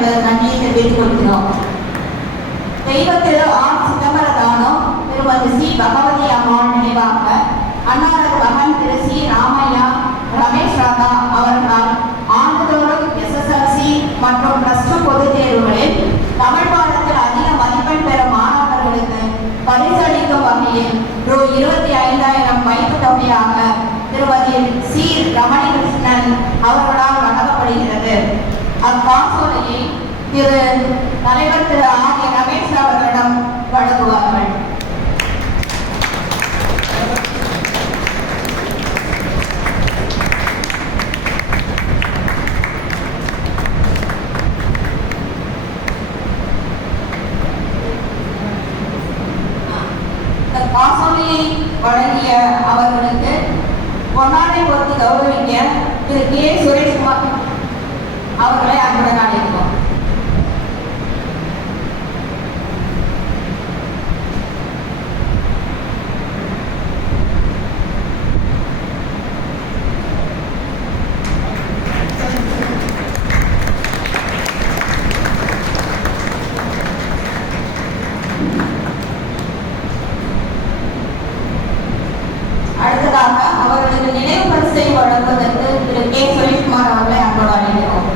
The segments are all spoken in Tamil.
எங்களது நன்றியை தெரிவித்துக் கொள்கிறோம். தெய்வத்திரு ஆர். சிதம்பரதானம் திருமதி சி. பகவதி அம்மாள் நினைவாக அன்னாரது மகன் திரு சி. ராமையா ரமேஷ் ராதா அவர்களால் ஆண்டுதோறும் SSLC மற்றும் +2 பொதுத் தேர்வுகளில் தமிழ் பாடத்தில் அதிக மதிப்பெண் பெறும் மாணவர்களுக்கு பரிசளிக்கும் வகையில் ரூ. 25,000 வைப்பு தொகையாக திருமதி சி. ரமணிகிருஷ்ணன் அவர்களால் வழங்கப்படுகிறது. அக்காசோலையை திரு தலைவர் திரு ஆர். ரமேஷ் அவர்களிடம் வழங்குவார்கள். காசோலையை வழங்கிய அவர்களுக்கு பொன்னாடை பொறுத்து கௌரவிக்க திரு கே. சுரேஷ்குமார் அவர்களை அன்புடன் அழைக்கிறோம். அடுத்ததாக அவர்களுக்கு நினைவு பரிசை வழங்குவதற்கு திரு கே. சுரேஷ்குமார் அவர்களை அன்போடு அழைக்கிறோம்.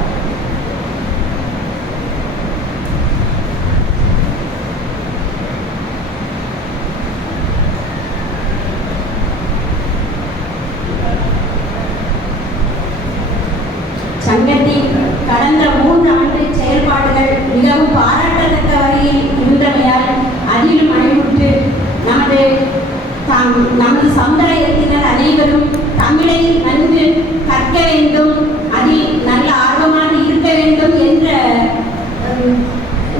சங்கத்தின் கடந்த 3 ஆண்டு செயல்பாடுகள் மிகவும் பாராட்டத்தக்க வகையில் இருந்தமையால் அதிலும் அழிவுற்று நமது சமுதாயத்தினர் அனைவரும் தமிழை நன்கு கற்க வேண்டும், அதில் நல்ல ஆர்வமாக இருக்க வேண்டும் என்ற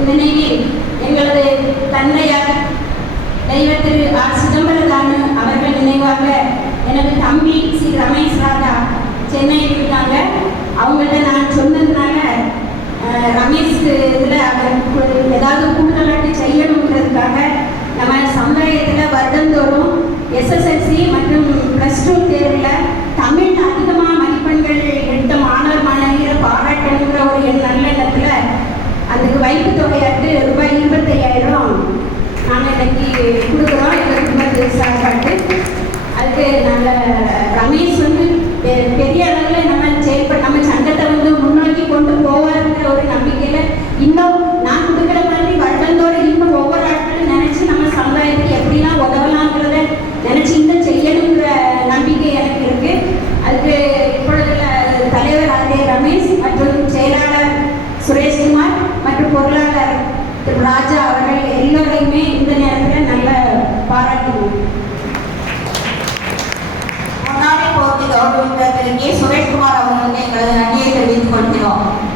நினைவில் எங்களது தந்தையார் தெய்வ திரு ஆர். சிதம்பரதானம் அவர்கள் நினைவாக எனது தம்பி சி. ரமேஷ் ராதா சென்னையில் இருக்காங்க. அவங்கள்ட்ட நான் சொன்னதுனால ரமேஷ்க்கு இதில் ஏதாவது கூடுதலாட்டி செய்யணுங்கிறதுக்காக நம்ம சமுதாயத்தில் வருடந்தோறும் SSLC மற்றும் +2 தேர்வில் தமிழ் அதிகமாக மதிப்பெண்கள் எடுத்த மாணவர் மாணவியரை பாராட்டணுங்கிற ஒரு நல்ல எண்ணத்தில் அதுக்கு வைப்பு தொகையாட்டு ரூபாய் 25,000 நாங்கள் இன்னைக்கு கொடுக்குறோம். எங்கள் குடும்பத்து சார்பாட்டு அதுக்கு நாங்கள் ரமேஷ் பெரிய அளவில் நம்ம சங்கத்தை முன்னோக்கி கொண்டு போவாருங்கிற ஒரு நம்பிக்கையில் இன்னும் நான் கொடுக்குற மாதிரி வருடந்தோடு இன்னும் ஒவ்வொரு ஆட்களும் நினைச்சு நம்ம சமுதாயத்துக்கு எப்படிலாம் உதவலாங்கிறத நினைச்சு இன்னும் செய்யணுங்கிற நம்பிக்கை எனக்கு இருக்கு. அதுக்கு இப்பொழுதுள்ள தலைவர் ஆர். ரமேஷ் மற்றும் செயலாளர் சுரேஷ்குமார் மற்றும் பொருளாளர் திரு ராஜா அவர்கள் எல்லோரையுமே இந்த நேரத்தில்